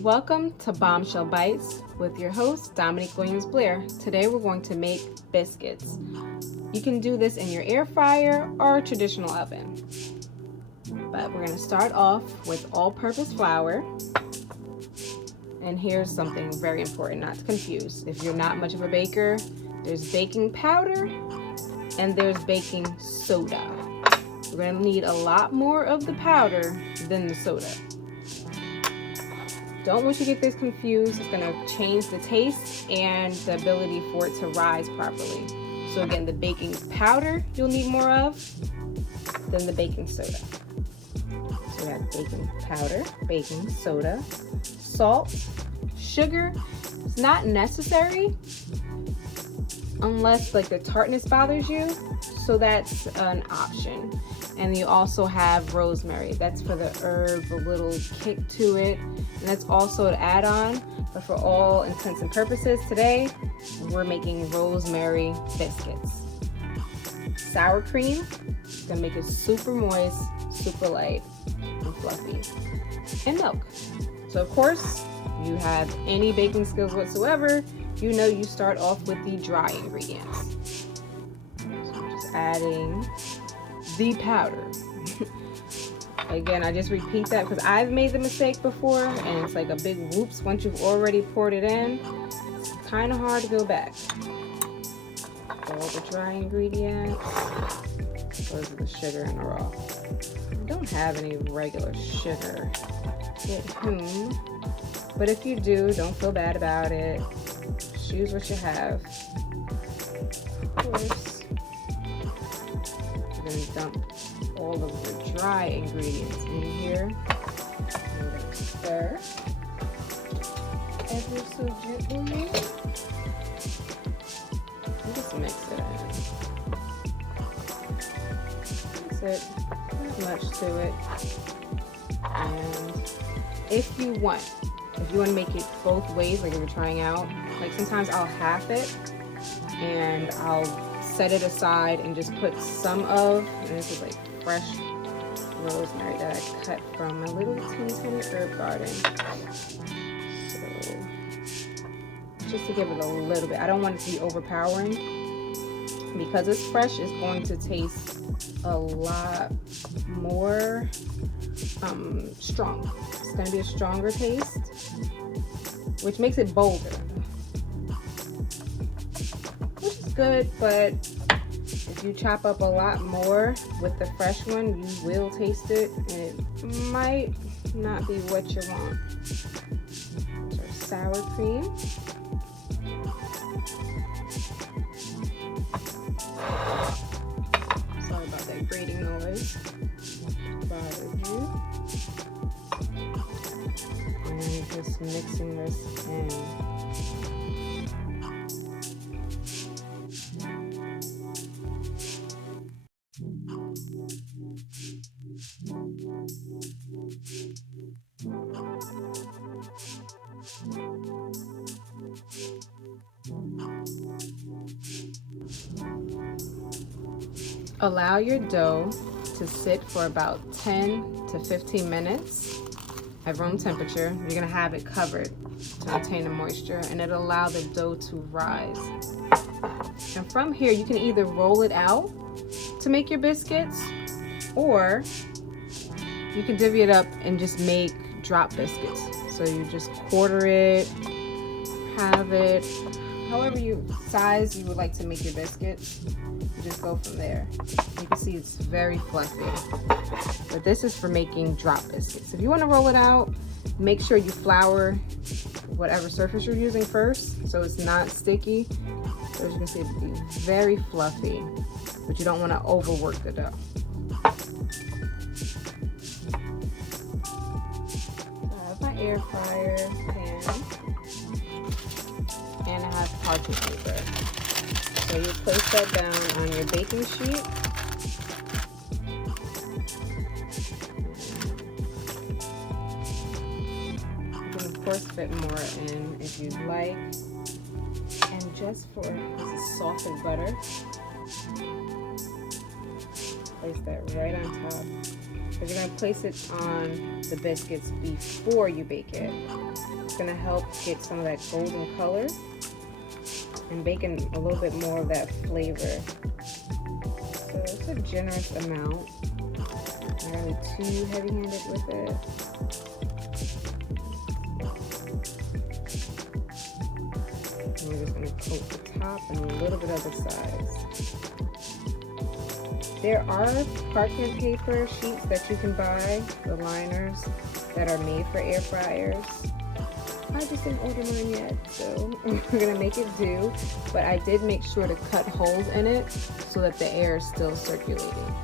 Welcome to Bombshell Bytes with your host, Dominique Williams-Blair. Today we're going to make biscuits. You can do this in your air fryer or a traditional oven. But we're going to start off with all-purpose flour. And here's something very important not to confuse. If you're not much of a baker, there's baking powder and there's baking soda. We're going to need a lot more of the powder than the soda. Don't want you to get this confused. It's going to change the taste and the ability for it to rise properly. So again, the baking powder you'll need more of than the baking soda. So we have baking powder, baking soda, salt, sugar. It's not necessary unless like the tartness bothers you. So that's an option. And you also have rosemary. That's for the herb, a little kick to it. And that's also an add-on. But for all intents and purposes today, we're making rosemary biscuits. Sour cream is gonna make it super moist, super light, and fluffy. And milk. So of course, if you have any baking skills whatsoever, you know you start off with the dry ingredients. So I'm just adding the powder. Again, I just repeat that because I've made the mistake before and it's like a big whoops once you've already poured it in. It's kind of hard to go back. All the dry ingredients. Those are the sugar and the raw. I don't have any regular sugar at home, but if you do, don't feel bad about it. Just use what you have. Of course, we're going to dump all of the dry ingredients in here. I'm going to stir ever so gently. And just mix it in. That's it. Not much to it. And if you want to make it both ways, like if you're trying out, like sometimes I'll half it and I'll set it aside and just put some of, and this is like fresh rosemary that I cut from my little teeny herb garden. So just to give it a little bit. I don't want it to be overpowering. Because it's fresh, it's going to taste a lot more strong. It's going to be a stronger taste, which makes it bolder. Which is good, but if you chop up a lot more with the fresh one, you will taste it, and it might not be what you want. So sour cream. Sorry about that grating noise. Bothered you. And just mixing this in. Allow your dough to sit for about 10 to 15 minutes at room temperature. You're gonna have it covered to retain the moisture, and it'll allow the dough to rise. And from here, you can either roll it out to make your biscuits, or you can divvy it up and just make drop biscuits. So you just quarter it, have it, however size you would like to make your biscuits. You just go from there. You can see it's very fluffy. But this is for making drop biscuits. If you want to roll it out, make sure you flour whatever surface you're using first so it's not sticky. So as you can see, it'll be very fluffy, but you don't want to overwork the dough. I have my air fryer pan, and I have parchment paper. So you place that down on your baking sheet. You can of course fit more in if you'd like. And just for this is salted butter. Place that right on top. because you're going to place it on the biscuits before you bake it. It's going to help get some of that golden color and bacon a little bit more of that flavor. So it's a generous amount. Not really too heavy-handed with it. And we're just going to coat the top and a little bit of the sides. There are parchment paper sheets that you can buy, the liners that are made for air fryers. I just didn't order mine yet, so we're gonna make it do. But I did make sure to cut holes in it so that the air is still circulating.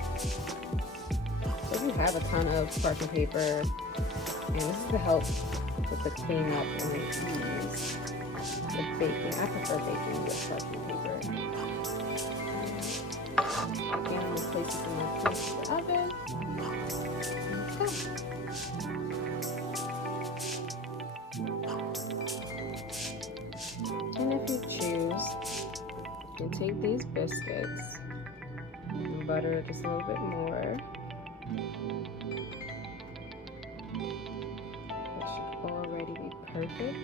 So if you have a ton of parchment paper, and this is to help with the cleanup and the ease with baking. I prefer baking with parchment paper. Again, I'm gonna place it in my oven. Let's go. And if you choose, you can take these biscuits and butter it just a little bit more. It should already be perfect.